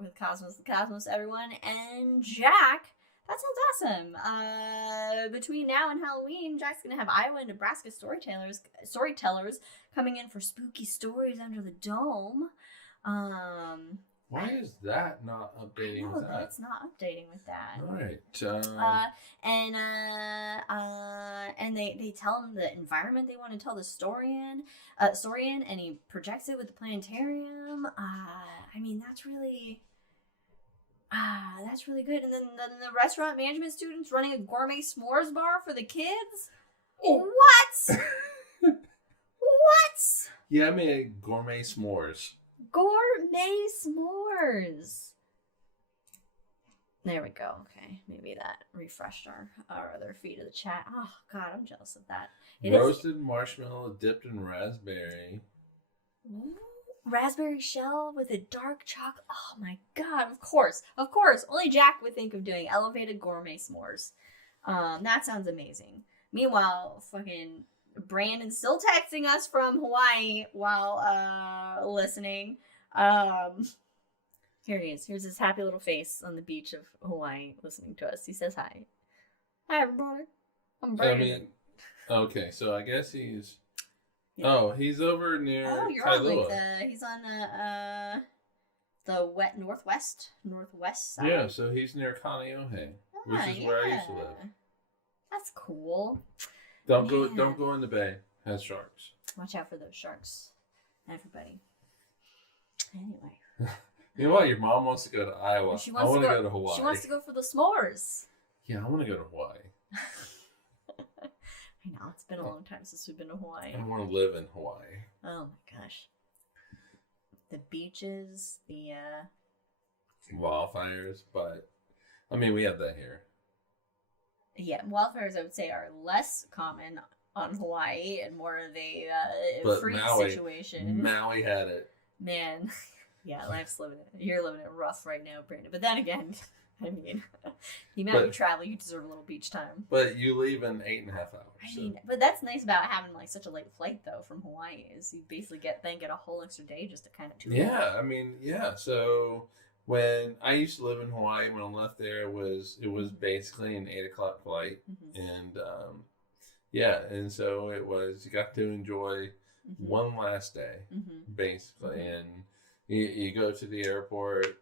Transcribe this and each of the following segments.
with Cosmos, everyone, and Jack. That sounds awesome. Between now and Halloween, Jack's gonna have Iowa and Nebraska storytellers coming in for spooky stories under the dome. Why is that not updating with that? It's not updating with that. All right. And they tell him the environment they want to tell the story in, and he projects it with the planetarium. I mean, that's really good. And then the restaurant management students running a gourmet s'mores bar for the kids. Oh. What? What? Yeah, I made gourmet s'mores. Gourmet s'mores. There we go. Okay, maybe that refreshed our other feed of the chat. Oh God, I'm jealous of that. Roasted marshmallow dipped in raspberry. Ooh, raspberry shell with a dark chocolate. Oh my God! Of course. Only Jack would think of doing elevated gourmet s'mores. That sounds amazing. Meanwhile, fucking Brandon's still texting us from Hawaii while listening. Here he is. Here's his happy little face on the beach of Hawaii listening to us. He says hi. Hi, everybody. I'm Brandon. Okay, so I guess he's... Yeah. Oh, he's over near Kailua. He's on the northwest side. Yeah, so he's near Kaneohe, which is where I used to live. That's cool. Don't go in the bay. It has sharks. Watch out for those sharks, everybody. Anyway. Meanwhile, your mom wants to go to Iowa. I want to go to Hawaii. She wants to go for the s'mores. Yeah, I want to go to Hawaii. I know, it's been a long time since we've been to Hawaii. I want to live in Hawaii. Oh my gosh. The beaches, the wildfires, but I mean, we have that here. Yeah, wildfires I would say are less common on Hawaii and more of a freak situation. Maui had it. Man, yeah, you're living it rough right now, Brandon. But then again, I mean, the amount you travel, you deserve a little beach time. But you leave in 8.5 hours. I mean, but that's nice about having like such a late flight though from Hawaii is you basically get a whole extra day just to kind of tune in. Yeah, I mean, yeah. So when I used to live in Hawaii, when I left there, it was basically an 8 o'clock flight, and and so it was. You got to enjoy one last day, basically, and you go to the airport.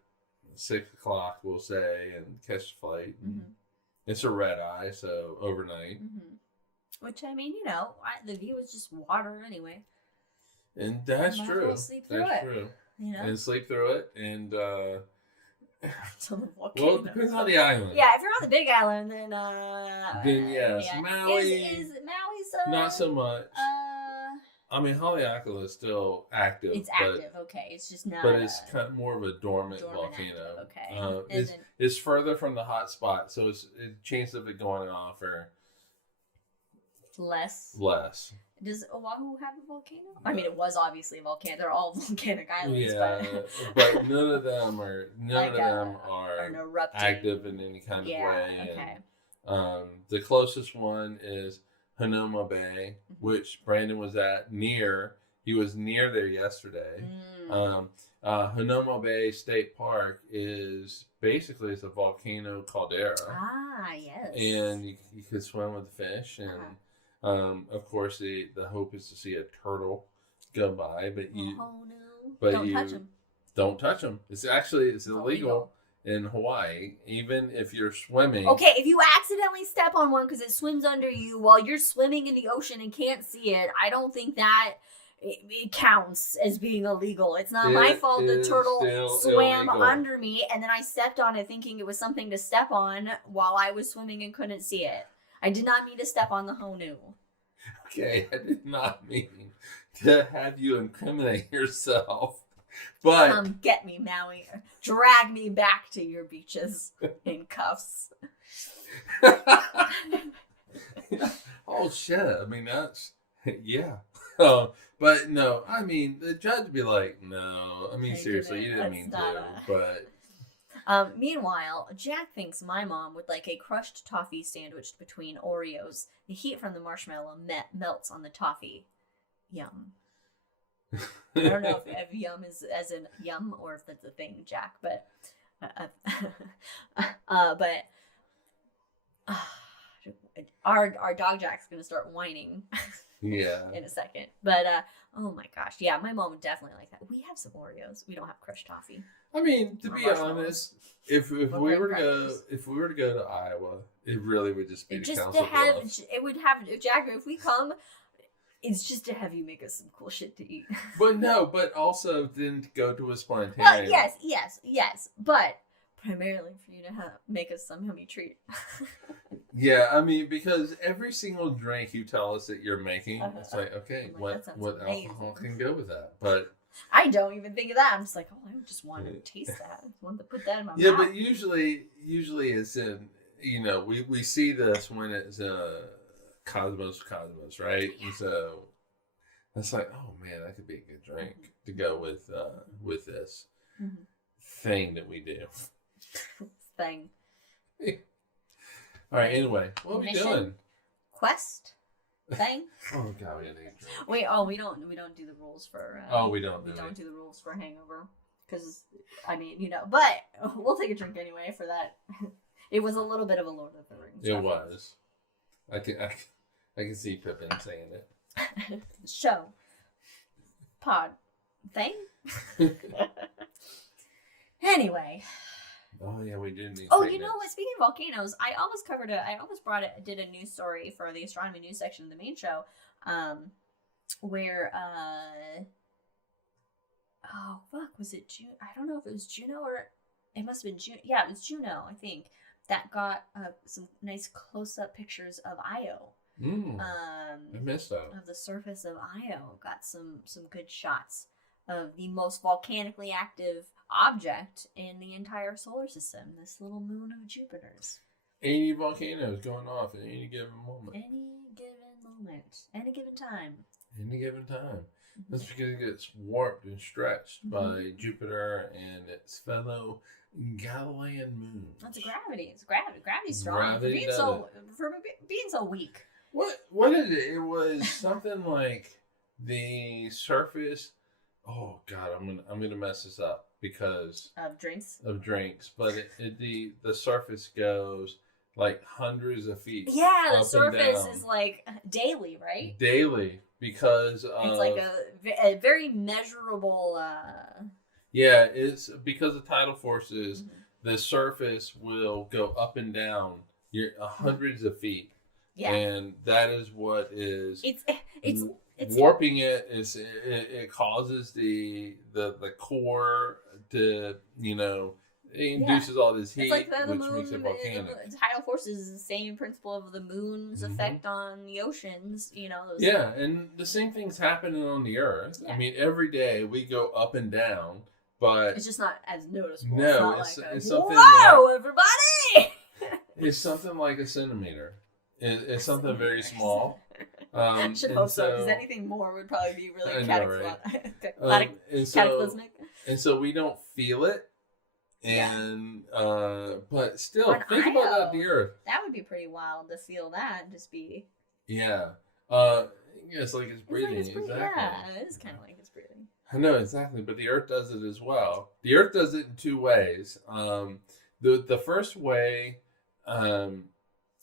6 o'clock, we'll say, and catch the flight. It's a red eye, so overnight. Which, I mean, the view is just water anyway. And that's true. Well sleep through it. True. And sleep through it, and well, it depends on the island. Yeah, if you're on the Big Island, then yes, Maui. Is Maui's not so much. I mean, Haleakala is still active. It's active, okay. It's just not. But it's kind of more of a dormant volcano. Active, okay. It's further from the hot spot, so it's chance of it going off are less. Does Oahu have a volcano? I mean, it was obviously a volcano. They're all volcanic islands, but none of them are active in any kind of way. Okay. And, the closest one is Hanoma Bay, which Brandon was near. He was near there yesterday. Hanoma Bay State Park is basically it's a volcano caldera. Ah, yes. And you could swim with the fish, and of course the hope is to see a turtle go by, but don't touch them. It's illegal. In Hawaii, even if you're swimming. Okay, if you accidentally step on one because it swims under you while you're swimming in the ocean and can't see it, I don't think that it counts as being illegal. It's not my fault the turtle swam under me and then I stepped on it thinking it was something to step on while I was swimming and couldn't see it. I did not mean to step on the honu. Okay, I did not mean to have you incriminate yourself. But come get me, Maui. Drag me back to your beaches in cuffs. Oh shit! I mean that's but no. I mean the judge would be like, no. I mean seriously, you didn't mean to. But meanwhile, Jack thinks my mom would like a crushed toffee sandwiched between Oreos. The heat from the marshmallow melts on the toffee. Yum. I don't know if yum is as in yum or if that's a thing, Jack. But, our dog Jack's gonna start whining. Yeah. In a second, but oh my gosh, yeah, my mom would definitely like that. We have some Oreos. We don't have crushed toffee. I mean, to be honest, if we were to go to Iowa, it really would just be just Council to have Bluffs. it would have Jack. If we come, it's just to have you make us some cool shit to eat. but also then to go to a planetarium. Well, yes, but primarily for you to make us some yummy treat. Yeah, I mean, because every single drink you tell us that you're making, it's like, okay, what alcohol can go with that? But I don't even think of that. I'm just like, oh, I just want to taste that. I want to put that in my mouth. Yeah, but usually it's in, we see this when it's Cosmos, right? Yeah. And so it's like, oh man, that could be a good drink to go with this thing that we do. Thing. All right. Anyway, what are we doing? Quest thing. Oh god, we need to drink. Wait. We don't do the rules for. We don't. We don't do the rules for Hangover because I mean, but we'll take a drink anyway for that. It was a little bit of a Lord of the Rings. It was. I can see Pippin saying it. Show. Pod. Thing. Anyway. Oh yeah, we did need. Oh, you know what? Speaking of volcanoes, I almost did a news story for the astronomy news section of the main show, where was it June? I don't know if it was Juno or it must have been June. Yeah, it was Juno, I think, that got some nice close-up pictures of Io. I missed that. Of the surface of Io. Got some good shots of the most volcanically active object in the entire solar system, this little moon of Jupiter's. 80 volcanoes going off at any given moment. Any given time. That's because it gets warped and stretched by Jupiter and its fellow Galilean moons. That's gravity. It's gravity. Gravity's strong. For being so weak. What is it? It was something like the surface. Oh God, I'm gonna mess this up because of drinks. But the surface goes like hundreds of feet. Yeah, the surface is like daily, right? Daily, because it's like a very measurable. Yeah, it's because of tidal forces. The surface will go up and down. Hundreds of feet. Yeah, and that is what is. It's warping it. It causes the core to it induces all this heat, it's like the which moon, makes it volcanic. Tidal forces is the same principle of the moon's effect on the oceans. And the same thing's happening on the Earth. Yeah. I mean, every day we go up and down, but it's just not as noticeable. No, it's something. Whoa, everybody! It's something like a centimeter. It's something very small. I should hope so, because anything more would probably be really cataclysmic. And so we don't feel it. And but still, think about that, the Earth. That would be pretty wild to feel that. Just be. Yeah. It's like it's breathing. Exactly. Yeah, it is kind of like it's breathing. I know, exactly. But the Earth does it as well. The Earth does it in two ways. The first way.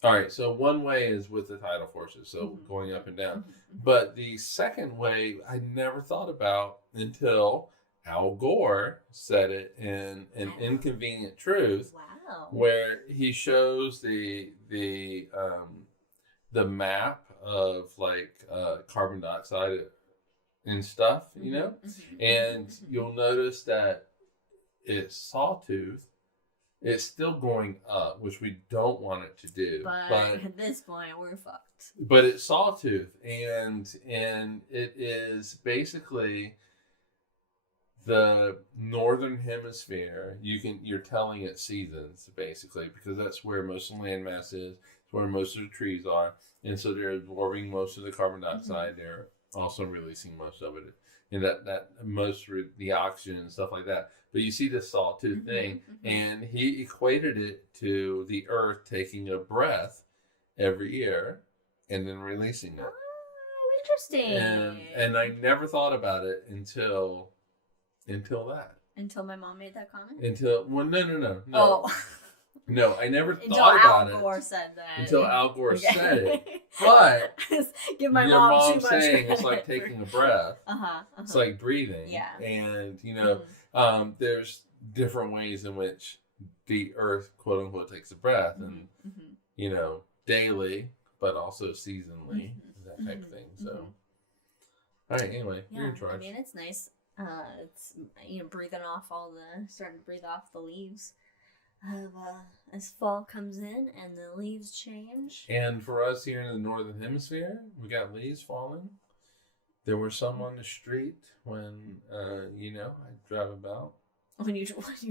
All right, so one way is with the tidal forces, so going up and down. But the second way I never thought about until Al Gore said it in An Inconvenient Truth, where he shows the map of like carbon dioxide and stuff, and you'll notice that it's sawtooth. It's still going up, which we don't want it to do. But at this point, we're fucked. But it's sawtooth, and it is basically the northern hemisphere. You're telling it seasons basically because that's where most of the landmass is. It's where most of the trees are, and so they're absorbing most of the carbon dioxide. They're also releasing most of it, and that most of the oxygen and stuff like that. But you see this sawtooth thing, and he equated it to the Earth taking a breath every year and then releasing it. We interesting. And I never thought about it until that. Until my mom made that comment? No. Oh. No, I never thought about it. Until Al Gore said that. Until Al Gore said it. But give my your mom too much saying credit it's like taking a breath. It's like breathing. Yeah. And, there's different ways in which the earth, quote unquote, takes a breath. And, daily, but also seasonally, that type of thing. So, all right, anyway, you're in charge. I mean, it's nice. It's, starting to breathe off the leaves. As fall comes in and the leaves change. And for us here in the Northern Hemisphere, we got leaves falling. There were some on the street when, I drive about. When you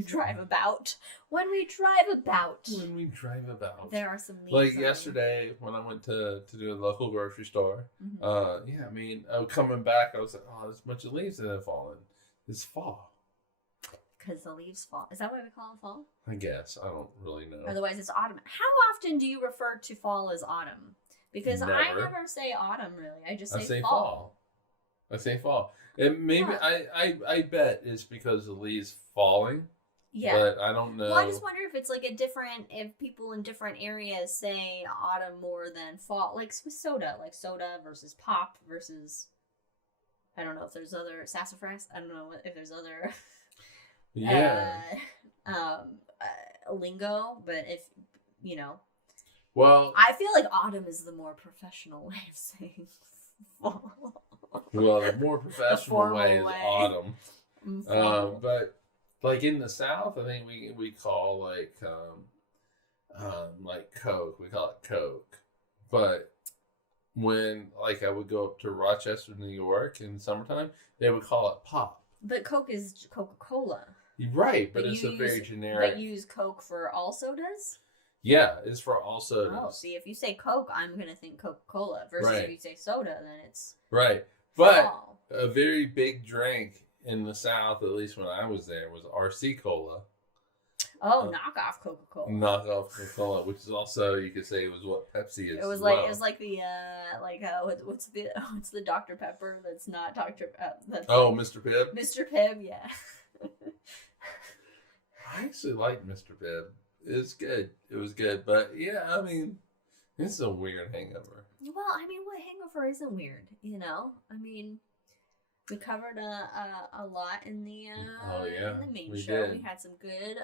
drive about. When we drive about. There are some leaves. Like yesterday when I went to do a local grocery store. Coming back, I was like, oh, there's a bunch of leaves that have fallen. It's fall. Because the leaves fall. Is that what we call it, fall? I guess. I don't really know. Otherwise, it's autumn. How often do you refer to fall as autumn? Because I never say autumn, really. I just say fall. I say fall. And maybe I bet it's because the leaves falling. Yeah. But I don't know. Well, I just wonder if it's like if people in different areas say autumn more than fall. Like with soda. Like soda versus pop versus... I don't know if there's other... Sassafras? I don't know if there's other... lingo, but if I feel like autumn is the more professional way of saying fall. Well, the more professional way is autumn. But like in the South, I think we call like Coke, we call it Coke. But when like I would go up to Rochester, New York in summertime, they would call it pop. But Coke is Coca-Cola. Right, but it's a very generic. But you use Coke for all sodas? Yeah, it's for all sodas. Oh, see, if you say Coke, I'm going to think Coca-Cola. Versus if you say soda, then it's... Right. But a very big drink in the South, at least when I was there, was RC Cola. Oh, knockoff Coca-Cola. Knockoff Coca-Cola, which is also, you could say, was what Pepsi is. It was like the what's the Dr. Pepper that's not Dr. Mr. Pibb. Mr. Pibb, yeah. I actually liked Mr. Pibb. It was good. But yeah, I mean, it's a weird hangover. Well, I mean, what hangover isn't weird? I mean, we covered a lot in the in the main show. Did. We had some good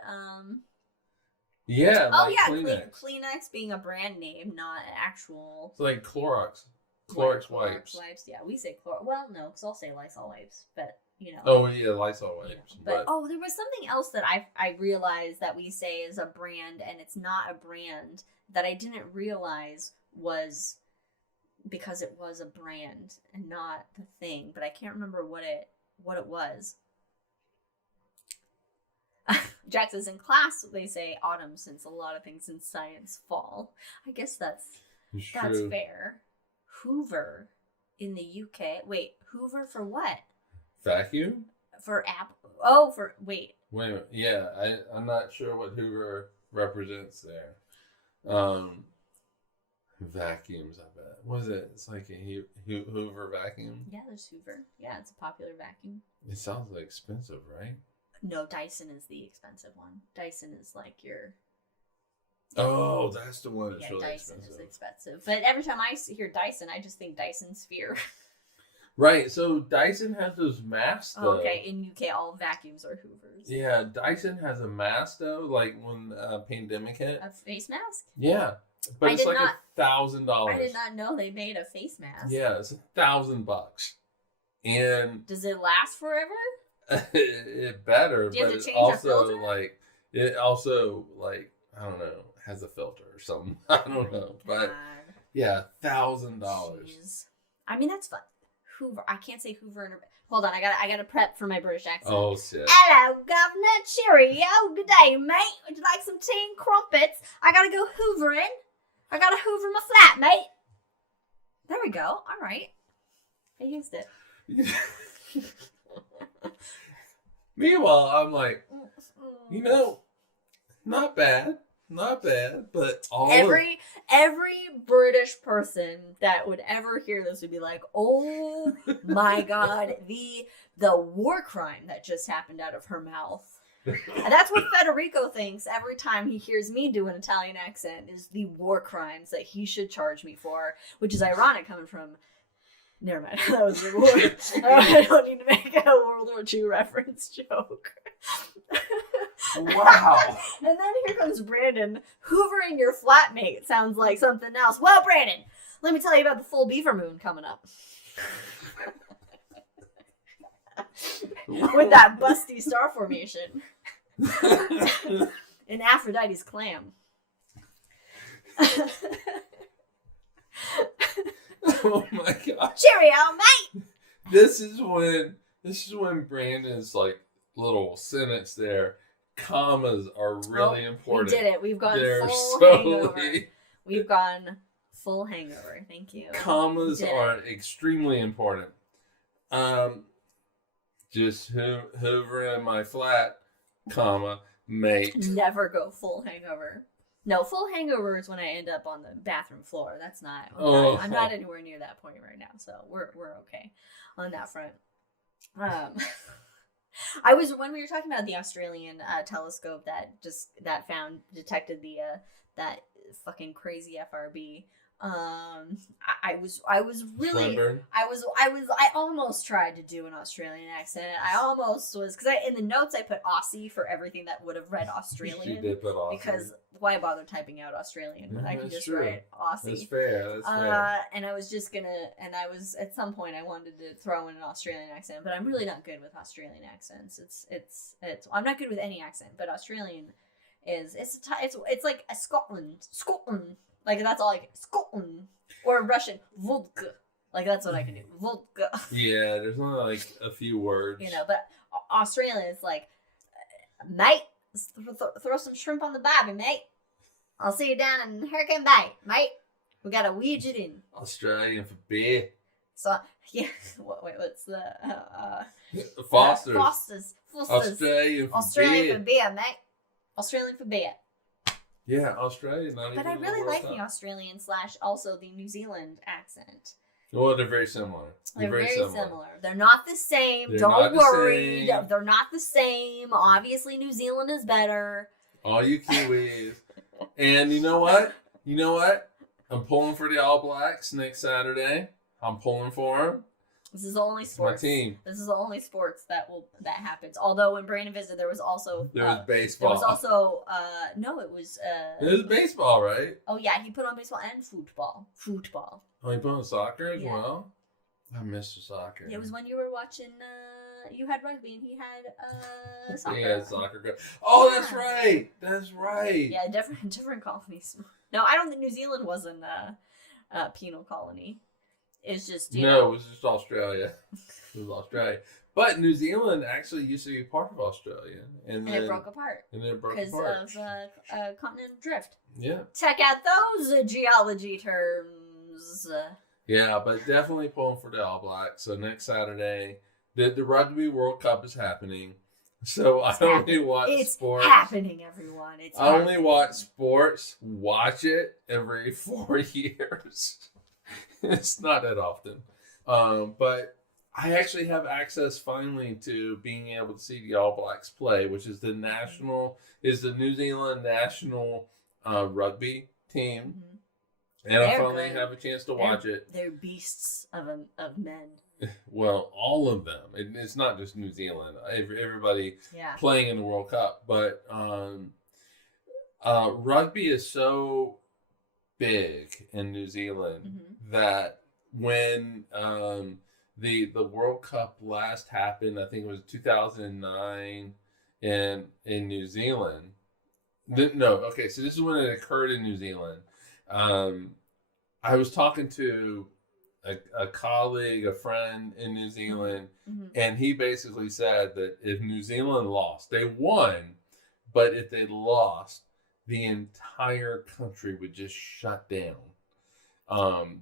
Kleenex being a brand name, not an actual. It's like Clorox wipes. Wipes. Yeah, we say Clorox. Well, no, because I'll say Lysol wipes, but. Oh yeah, Lysol wipes. Yeah. But there was something else that I realized that we say is a brand, and it's not a brand, that I didn't realize was because it was a brand and not the thing. But I can't remember what it was. Jack says in class they say autumn since a lot of things in science fall. I guess that's fair. Hoover in the UK. Wait, Hoover for what? Vacuum? For Apple. Oh, wait. Wait a minute. Yeah, I'm not sure what Hoover represents there. Vacuums, I bet. What is it? It's like a Hoover vacuum? Yeah, there's Hoover. Yeah, it's a popular vacuum. It sounds like expensive, right? No, Dyson is the expensive one. Dyson is like your... Oh, that's the one that's really Dyson expensive. Dyson is expensive. But every time I hear Dyson, I just think Dyson Sphere. Right, so Dyson has those masks, though. Okay, in UK, all vacuums are Hoovers. Yeah, Dyson has a mask, though, like when pandemic hit. A face mask? Yeah, but it's like $1,000. I did not know they made a face mask. Yeah, it's $1,000. And... Does it last forever? It better, Do you have but to change it also, I don't know, has a filter or something. I don't know, but yeah, $1,000. Jeez. I mean, that's fun. Hoover. I can't say Hoover. Hold on, I gotta prep for my British accent. Oh shit! Hello, Governor. Cheerio. Good day, mate. Would you like some tea and crumpets? I gotta go hoovering. I gotta hoover my flat, mate. There we go. All right. I used it. Meanwhile, I'm like, not bad. Not bad, but every British person that would ever hear this would be like, "Oh my God, the war crime that just happened out of her mouth." And that's what Federico thinks every time he hears me do an Italian accent, is the war crimes that he should charge me for, which is ironic coming from. Never mind. That was the war. I don't need to make a World War II reference joke. Wow. And then here comes Brandon. Hoovering your flatmate sounds like something else. Well, Brandon, let me tell you about the full beaver moon coming up. With that busty star formation. And Aphrodite's clam. Oh my God. Cheerio, mate! This is when Brandon's like little sentence there. Commas are really important. We did it. We've gone They're full so hangover. We've gone full hangover. Thank you. Commas are extremely important. Just hoovering my flat, comma, mate. Never go full hangover. No, full hangover is when I end up on the bathroom floor. That's not. I'm not anywhere near that point right now, so we're okay on that front. I was, when we were talking about the Australian telescope that detected the that fucking crazy FRB. I was really Swinburne. I almost tried to do an Australian accent. I almost was, because in the notes I put Aussie for everything that would have read Australian. You did put Aussie. Because why bother typing out Australian when I can just write Aussie? That's fair. That's fair. And I was just gonna, and I was at some point I wanted to throw in an Australian accent, but I'm really not good with Australian accents. It's I'm not good with any accent, but Australian is it's like a Scotland. Like, that's all I can. Scotland. Or Russian. Vodka. Like, that's what I can do. Vodka. Yeah, there's only like a few words. You know, but Australian is like, mate, throw some shrimp on the barbie, mate. I'll see you down in Hurricane Bay, mate. We got a widget in. Australian for beer. So, yeah. What's the... Foster's. Foster's. Australian for beer, mate. Australian for beer. Yeah, Australia. But I really like the Australian / also the New Zealand accent. Well, they're very similar. They're very similar. They're not the same. They're Don't worry. They're not the same. Obviously, New Zealand is better. All you Kiwis. And you know what? I'm pulling for the All Blacks next Saturday. I'm pulling for them. This is the only sports. My team. This is the only sports that happens. Although when Brandon visited, there was also baseball. There was also no, it was it was baseball, right? Oh yeah, he put on baseball and football. Oh, he put on soccer as well. I missed the soccer. It was when you were watching. You had rugby and he had soccer. He had soccer. Oh, yeah. That's right. Yeah, different colonies. No, I don't think New Zealand was a penal colony. It's just it was just Australia. It was Australia, but New Zealand actually used to be part of Australia, and then it broke apart. Because of continental drift. Yeah. Check out those geology terms. Yeah, but definitely pulling for the All Blacks. So next Saturday, the Rugby World Cup is happening. So I only watch sports. It's happening, everyone. I only watch sports. Watch it every 4 years. It's not that often. But I actually have access finally to being able to see the All Blacks play, which is the New Zealand national rugby team. Mm-hmm. And I finally have a chance to watch it. They're beasts of men. Well, all of them. It's not just New Zealand. Everybody playing in the World Cup. But rugby is so big in New Zealand that when the World Cup last happened, I think it was 2009 in New Zealand. So this is when it occurred in New Zealand. I was talking to a colleague, a friend in New Zealand, and he basically said that if New Zealand lost, they won, but if they lost, the entire country would just shut down.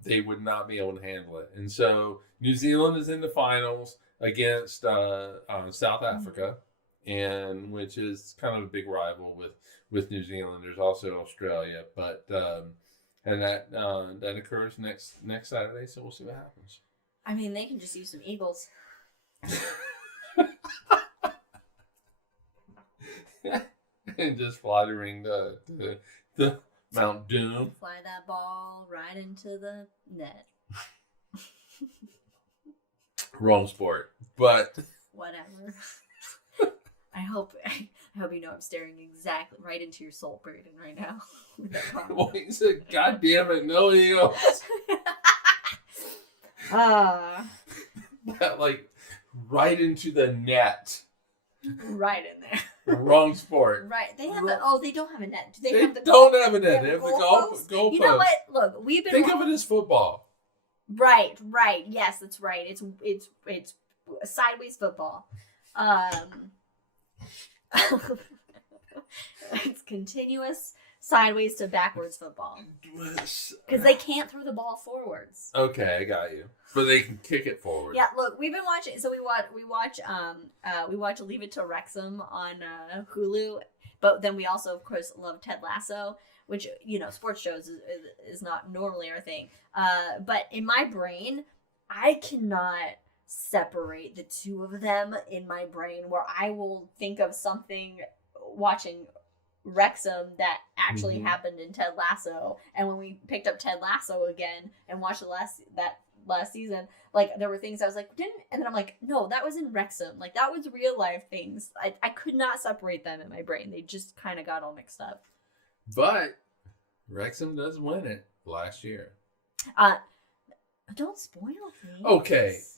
They would not be able to handle it. And so New Zealand is in the finals against South Africa. and which is kind of a big rival with New Zealand. There's also Australia, but and that occurs next Saturday. So we'll see what happens. I mean, they can just use some eagles. And just flattering the Mount Doom. Fly that ball right into the net. Wrong sport, but whatever. I hope you know I'm staring exactly right into your soul, Braden, right now. With that comment. Well, he said, "God damn it, no Eagles." But like right into the net. Right in there. Wrong sport. Right. They have they don't have a net. Do They have the don't have a net. They have the goalpost? goalpost. You know what? Look, we've been Think of it as football. Right. Yes, that's right. It's sideways football. It's continuous sideways to backwards football. Because they can't throw the ball forwards. Okay, I got you. But they can kick it forward. Yeah, look, we've been watching. So we watch Leave It to Wrexham on Hulu, but then we also, of course, love Ted Lasso, which sports shows is not normally our thing. But in my brain, I cannot separate the two of them in my brain, where I will think of something watching Wrexham that actually happened in Ted Lasso, and when we picked up Ted Lasso again and watched last season, like there were things I was like, and then I'm like, no, that was in Wrexham, like that was real life things. I could not separate them in my brain. They just kind of got all mixed up. But Wrexham does win it last year. Don't spoil things.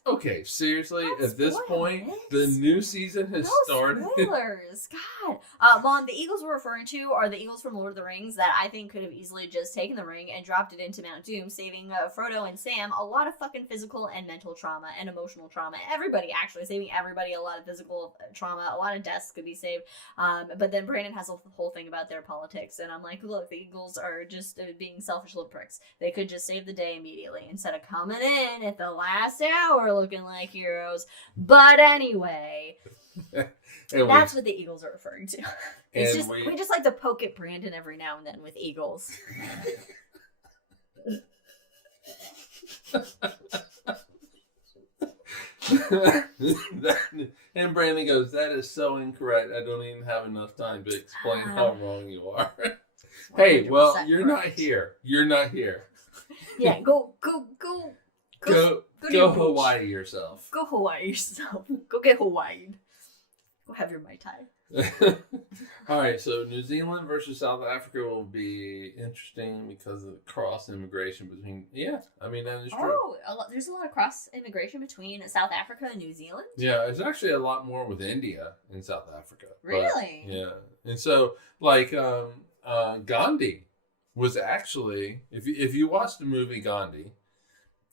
Okay. Seriously, Don't at this spoil point, it. the new season has started. Spoilers, God. Mom, the Eagles we're referring to are the Eagles from Lord of the Rings that I think could have easily just taken the ring and dropped it into Mount Doom, saving Frodo and Sam a lot of fucking physical and mental trauma and emotional trauma. Everybody, actually, saving everybody a lot of physical trauma. A lot of deaths could be saved. But then Brandon has a whole thing about their politics, and I'm like, look, the Eagles are just being selfish little pricks. They could just save the day immediately instead of coming in at the last hour looking like heroes. But anyway, that's what the Eagles are referring to. It's just we just like to poke at Brandon every now and then with Eagles. And Brandon goes, "That is so incorrect. I don't even have enough time to explain how wrong you are." Hey, well, you're not here. You're not here. Yeah, go Hawaii yourself. Go Hawaii yourself. Go get Hawaii. Go have your Mai Tai. All right, so New Zealand versus South Africa will be interesting because of the cross immigration between. Yeah, I mean that is true. Oh, there's a lot of cross immigration between South Africa and New Zealand. Yeah, it's actually a lot more with India in South Africa. Really? But, yeah, and so like Gandhi was actually, if you watch the movie Gandhi,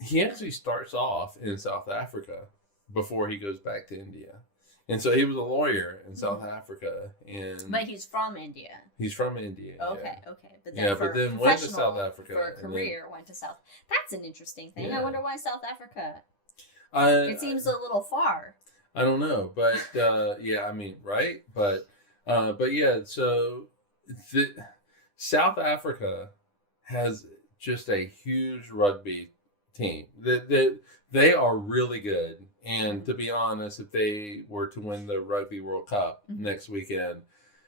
he actually starts off in South Africa before he goes back to India. And so he was a lawyer in South Africa, but he's from India. He's from India. Okay. But then went to South Africa for a career. Went to South. That's an interesting thing. Yeah. I wonder why South Africa. It seems a little far. I don't know, but yeah, I mean, right? But yeah, so South Africa has just a huge rugby team. They are really good. And to be honest, if they were to win the Rugby World Cup next weekend,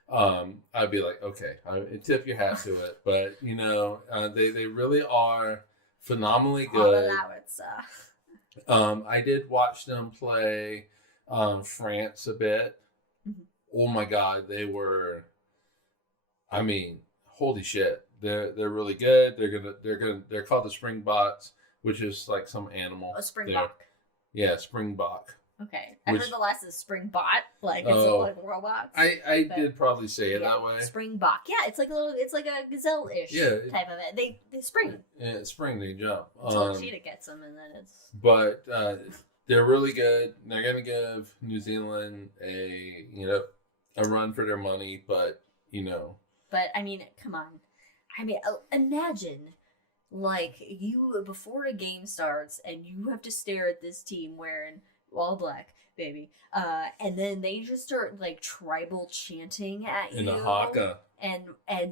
I'd be like, okay, tip your hat to it. But, they really are phenomenally good. I'll allow it, I did watch them play France a bit. Mm-hmm. Oh my God, they were, I mean, holy shit. They're really good. They're called the Springboks, which is like some animal. A Springbok. Yeah, Springbok. Okay. I heard the last is Springbot, like it's like robots. I did probably say it that way. Springbok. Yeah, it's like a gazelle-ish type of it. They spring. Yeah, spring, they jump. Until Cheetah gets them, and then it's. But they're really good. They're gonna give New Zealand a run for their money, but But I mean, come on. I mean, imagine. Like, you, before a game starts, and you have to stare at this team wearing all black, baby. And then they just start like tribal chanting at you. In a haka. And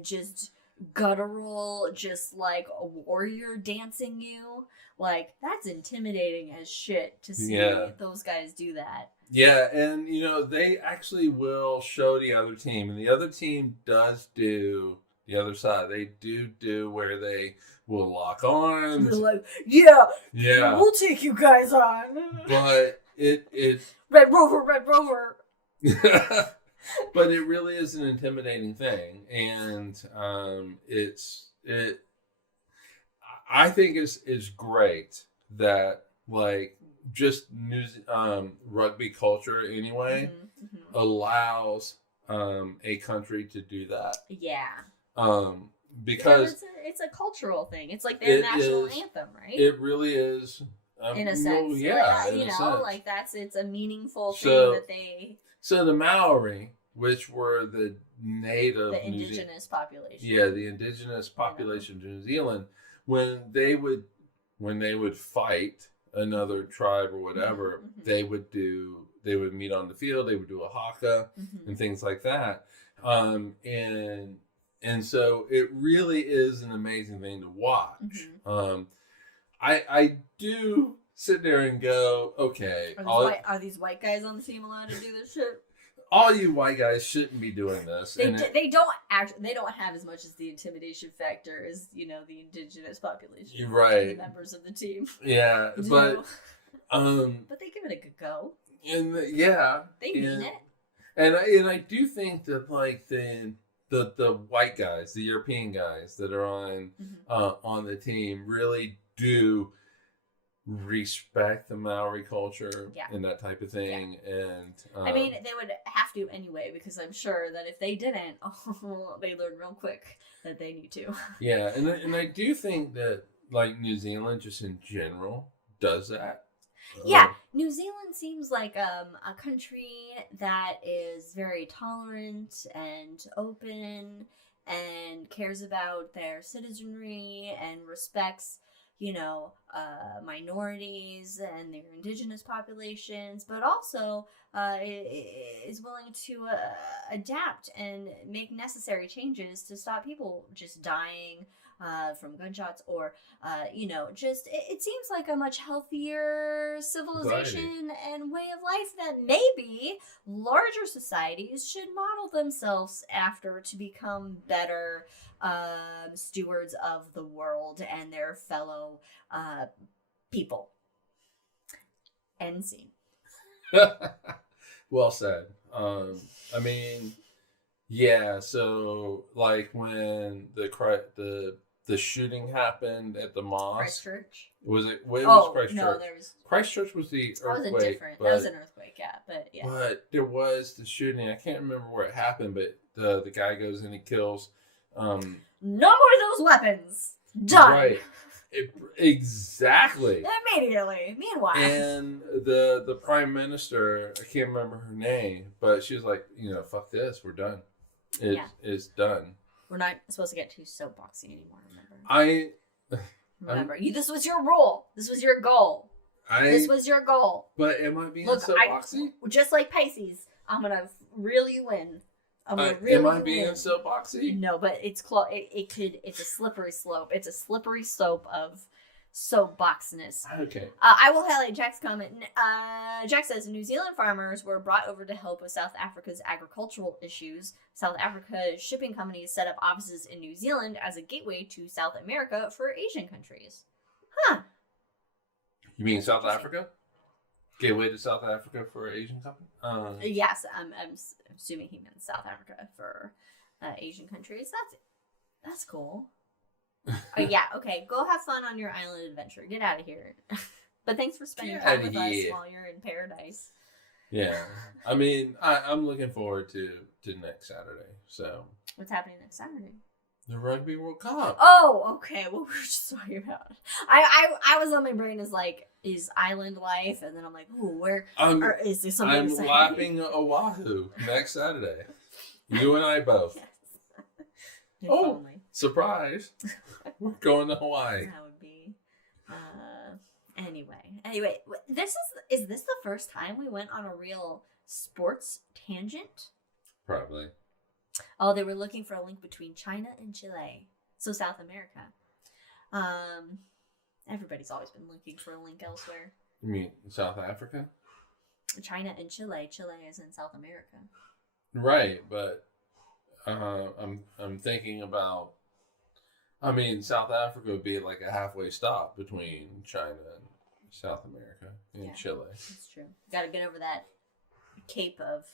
just guttural, just like a warrior dancing you. Like, that's intimidating as shit to see those guys do that. Yeah, and they actually will show the other team, and the other team does do the other side. They do where they will lock arms. They're like, yeah, we'll take you guys on. But it Red Rover. But it really is an intimidating thing, and I think it's great that like just rugby culture anyway allows a country to do that. Yeah. Because it's a cultural thing. It's like their national anthem, right? It really is. In a sense, well, yeah, like, like it's a meaningful thing that they. So the Maori, which were the indigenous population. Yeah, the indigenous population of New Zealand, when they would fight another tribe or whatever, they would meet on the field, they would do a haka and things like that. And so it really is an amazing thing to watch. I do sit there and go, okay. Are these white guys on the team allowed to do this shit? All you white guys shouldn't be doing this. They don't have as much as the intimidation factor as the indigenous population, right? The members of the team. Yeah, but they give it a good go. And they mean it. And I do think that like the white guys, the European guys that are on the team really do respect the Maori culture and that type of thing. And I mean, they would have to anyway, because I'm sure that if they didn't, they learn real quick that they need to. Yeah, and I do think that like New Zealand just in general does that. Yeah, New Zealand seems like a country that is very tolerant and open and cares about their citizenry and respects, minorities and their indigenous populations, but also is willing to adapt and make necessary changes to stop people just dying from gunshots or, it seems like a much healthier civilization and way of life that maybe larger societies should model themselves after to become better stewards of the world and their fellow people. End scene. Well said. I mean, yeah. So, like when the shooting happened at the mosque, Christchurch. Was it? Well, it was Christchurch. No, there was. Christchurch was the earthquake. That was an earthquake. Yeah, but yeah. But there was the shooting. I can't remember where it happened, but the guy goes and he kills. No more of those weapons. Done. Right. Exactly. Immediately. Meanwhile. And the prime minister, I can't remember her name, but she was like, fuck this, we're done. It's done. We're not supposed to get too soapboxy anymore, remember? This was your rule. This was your goal. This was your goal. But am I being soapboxy? Just like Pisces, I'm going to reel you in. Am I being soapboxy? No, but it's a slippery slope. It's a slippery slope of soapboxness. Okay. I will highlight Jack's comment. Jack says New Zealand farmers were brought over to help with South Africa's agricultural issues. South Africa's shipping companies set up offices in New Zealand as a gateway to South America for Asian countries. Huh. You mean South Africa? Gateway to South Africa for Asian company? Yes, I'm assuming he meant South Africa for Asian countries. That's cool. Yeah, okay. Go have fun on your island adventure. Get out of here. But thanks for spending time with us while you're in paradise. Yeah. I mean, I'm looking forward to next Saturday. So what's happening next Saturday? The Rugby World Cup. Oh, okay. What we were just talking about. I was on my brain as like, is island life? And then I'm like, ooh, where is there something? I'm lapping Oahu next Saturday. You and I both. Yes. Surprise. We're going to Hawaii. That would be Anyway, is this the first time we went on a real sports tangent? Probably. Oh, they were looking for a link between China and Chile. So South America. Everybody's always been looking for a link elsewhere. You mean South Africa? China and Chile. Chile is in South America. Right, but I'm thinking about. I mean, South Africa would be like a halfway stop between China and South America and Chile. That's true. Got to get over that Cape of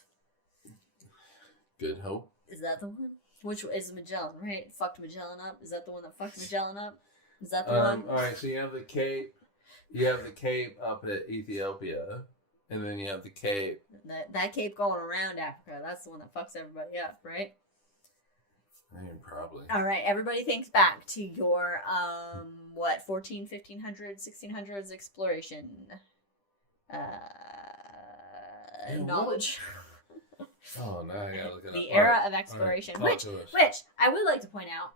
Good Hope. Is that the one? Which is Magellan, right? Fucked Magellan up. Is that the one that fucked Magellan up? Is that the one? All right, so you have the Cape. You have the Cape up at Ethiopia, and then you have the Cape. That Cape going around Africa. That's the one that fucks everybody up, right? I mean, probably. All right, everybody thinks back to your 1500s, 1600s exploration knowledge. Oh, now I gotta look it up. The era of exploration, right, which I would like to point out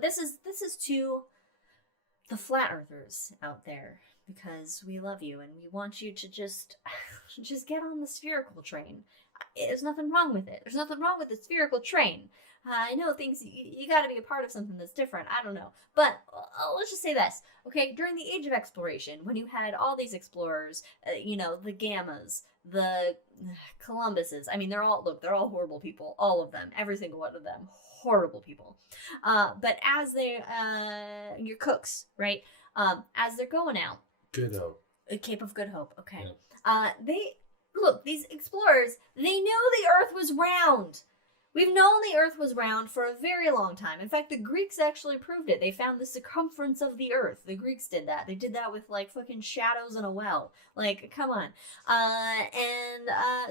this is to the flat earthers out there, because we love you and we want you to just get on the spherical train. There's nothing wrong with it. There's nothing wrong with the spherical train. I know things, you got to be a part of something that's different. I don't know. But let's just say this, okay? During the age of exploration, when you had all these explorers, the Gammas, the Columbuses, I mean, they're all horrible people. All of them. Every single one of them. Horrible people. But as your Cooks, right? As they're going out. Good Hope. Cape of Good Hope, okay. Yeah. These explorers, they knew the Earth was round. We've known the Earth was round for a very long time. In fact, the Greeks actually proved it. They found the circumference of the Earth. The Greeks did that. They did that with, like, fucking shadows in a well. Like, come on.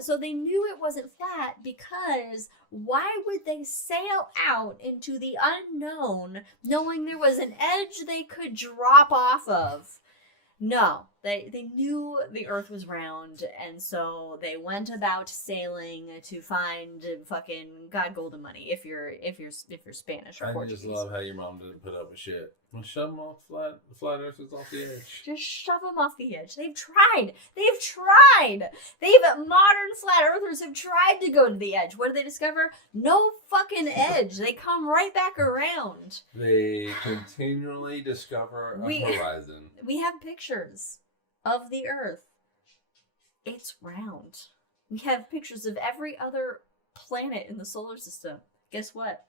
So they knew it wasn't flat, because why would they sail out into the unknown knowing there was an edge they could drop off of? No, they knew the Earth was round, and so they went about sailing to find fucking God golden money. If you're Spanish or Portuguese. I just love how your mom didn't put up with shit. Well, shove them off the flat earthers off the edge. Just shove them off the edge. They've tried. Modern flat earthers have tried to go to the edge. What do they discover? No fucking edge. They come right back around. They continually discover a horizon. We have pictures of the Earth. It's round. We have pictures of every other planet in the solar system. Guess what?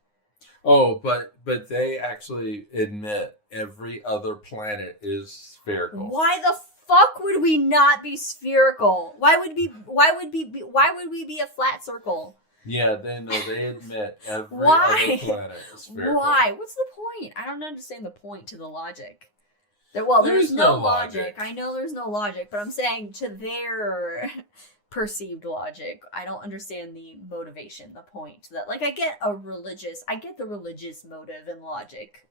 Oh, but they actually admit every other planet is spherical. Why the fuck would we not be spherical? Why would we be a flat circle? Yeah, they admit every other planet is spherical. Why? What's the point? I don't understand the point to the logic. There's no logic. I know there's no logic, but I'm saying to their perceived logic, I don't understand the motivation, the point. That, like, I get the religious motive and logic.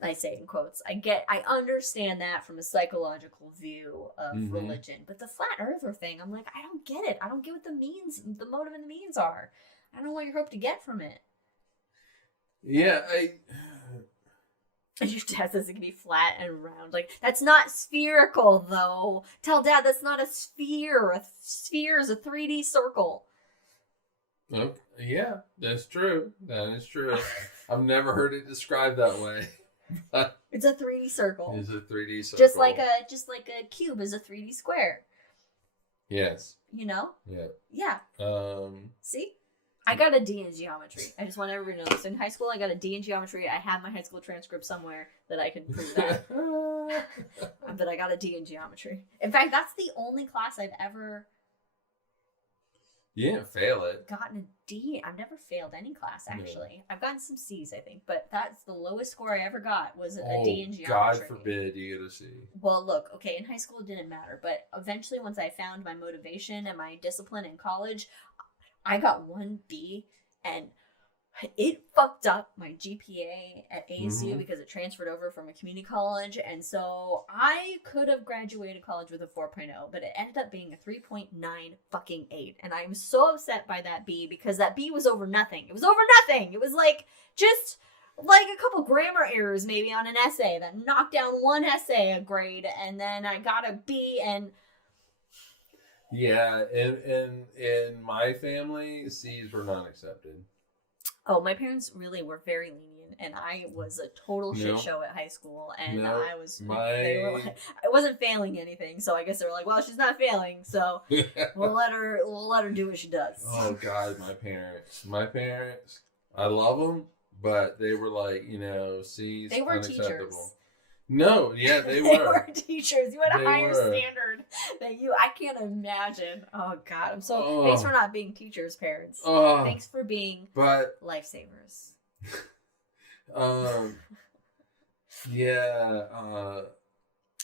I say in quotes. I understand that from a psychological view of religion, but the flat earther thing, I'm like, I don't get it. I don't get what the motive and the means are. I don't know what you hope to get from it. Yeah, And your dad says it can be flat and round. Like, that's not spherical, though. Tell Dad that's not a sphere. A sphere is a 3D circle. Oh, yeah, that's true. That is true. I've never heard it described that way. It's a 3D circle. It's a 3D circle. Just like a cube is a 3D square. Yes. You know? Yeah. Yeah. See? I got a D in geometry. I just want everybody to know this. In high school, I got a D in geometry. I have my high school transcript somewhere that I can prove that. But I got a D in geometry. In fact, that's the only class I've ever... You didn't fail it. Gotten a D. I've never failed any class, actually. No. I've gotten some C's, I think. But that's the lowest score I ever got was a D in geometry. God forbid you get a C. Well, look, okay, in high school it didn't matter. But eventually, once I found my motivation and my discipline in college... I got 1 B, and it fucked up my GPA at ASU because it transferred over from a community college, and so I could have graduated college with a 4.0, but it ended up being a 3.9 fucking 8, and I'm so upset by that B because that B was over nothing. It was over nothing. It was like just like a couple grammar errors maybe on an essay that knocked down one essay a grade, and then I got a B. And yeah, in my family, C's were not accepted. Oh, my parents really were very lenient, and I was a total shit show at high school, and I was they were like, I wasn't failing anything, so I guess they were like, well, she's not failing, so we'll let her do what she does. Oh God, my parents, I love them, but they were like, C's they were unacceptable. Teachers. No, yeah, they they were teachers. You had a higher standard than you. I can't imagine. Oh God, thanks for not being teachers, parents. Thanks for being lifesavers. Yeah.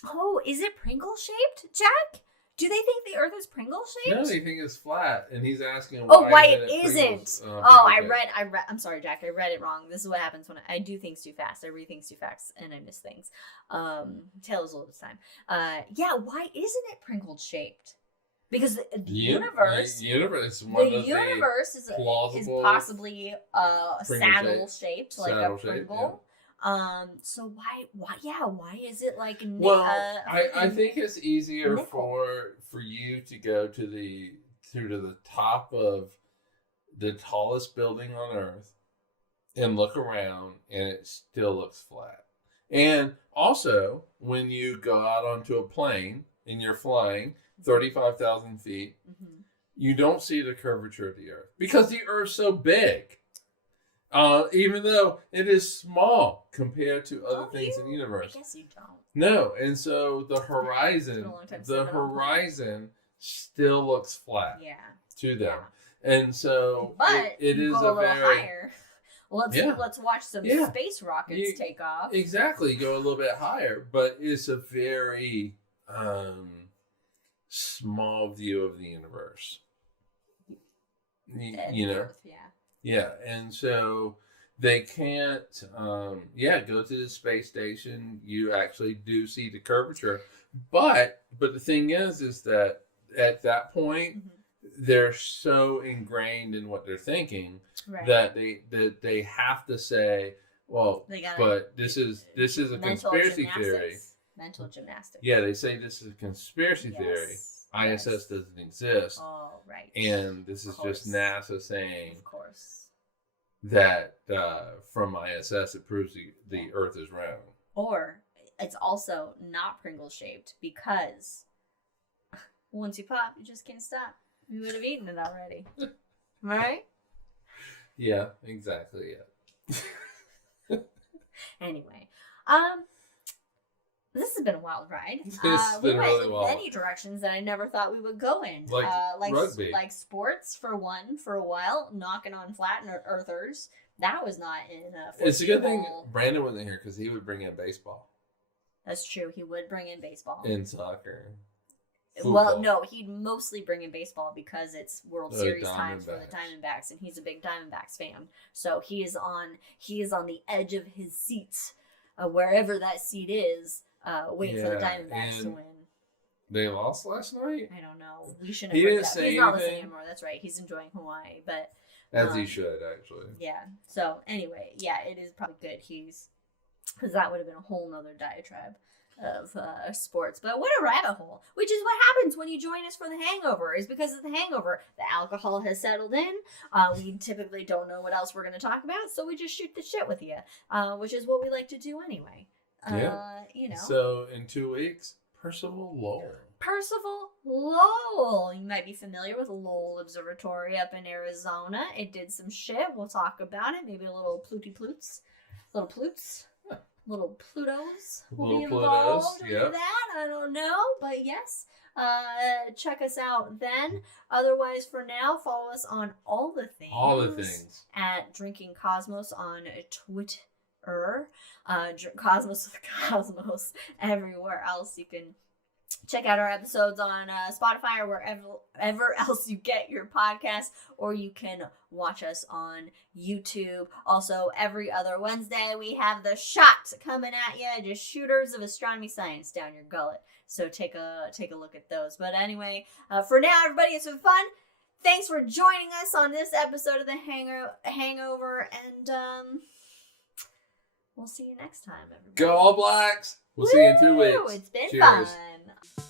Oh, is it Pringle shaped, Jack? Do they think the Earth is Pringle shaped? No, they think it's flat, and he's asking why it isn't. I read. I'm sorry, Jack. I read it wrong. This is what happens when I do things too fast. I read things too fast, and I miss things. Tale is a little time. Yeah. Why isn't it Pringle shaped? Because the universe is possibly saddle shaped, like a Pringle. Yeah. So why is it like I think it's easier for you to go to the top of the tallest building on Earth and look around, and it still looks flat. And also, when you go out onto a plane and you're flying 35,000 feet, you don't see the curvature of the Earth because the Earth's so big. Even though it is small compared to other things in the universe. I guess you don't. No, and so the horizon still looks flat to them. Yeah. And so but it is go a little higher. Let's watch some space rockets take off. Exactly, go a little bit higher, but it's a very small view of the universe. Earth, yeah, and so they can't, go to the space station. You actually do see the curvature, but the thing is that at that point, they're so ingrained in what they're thinking that they have to say, well, but this is a conspiracy theory. Mental gymnastics. Yeah, they say this is a conspiracy theory. ISS doesn't exist. Oh, right. And this is just NASA saying, of course, that from ISS it proves the Earth is round. Or it's also not Pringle shaped because once you pop, you just can't stop. You would have eaten it already, right? Yeah, exactly. Yeah. Anyway, this has been a wild ride. We went in many directions that I never thought we would go in. Like rugby. Like sports, for a while, knocking on flat earthers. That was not in it's a good thing Brandon wasn't here because he would bring in baseball. That's true. He would bring in baseball. And soccer. Football. Well, no, he'd mostly bring in baseball because it's World Series time for the Diamondbacks, and he's a big Diamondbacks fan. So he is on the edge of his seat, wherever that seat is, waiting for the Diamondbacks to win. They lost last night? I don't know. We shouldn't have heard that. He's not listening anymore. That's right. He's enjoying Hawaii, but as he should, actually. Yeah. So anyway, it is probably good because that would have been a whole nother diatribe of sports. But what a rabbit hole, which is what happens when you join us for the Hangover, is because of the Hangover. The alcohol has settled in. We typically don't know what else we're going to talk about, so we just shoot the shit with you, which is what we like to do anyway. So in 2 weeks, Percival Lowell. You might be familiar with Lowell Observatory up in Arizona. It did some shit. We'll talk about it. Maybe a little ploots. Little Plutos will be involved with that. I don't know, but yes. Check us out then. Otherwise, for now, follow us on all the things. At Drinking Cosmos on Twitter. Cosmos everywhere else. You can check out our episodes on Spotify or wherever else you get your podcasts, or you can watch us on YouTube. Also, every other Wednesday, we have the shot coming at you, just shooters of astronomy science down your gullet. So take a look at those. But anyway, for now, everybody, it's been fun. Thanks for joining us on this episode of the Hangover, and we'll see you next time, everybody. Go All Blacks! We'll see you in 2 weeks. It's been Cheers. fun.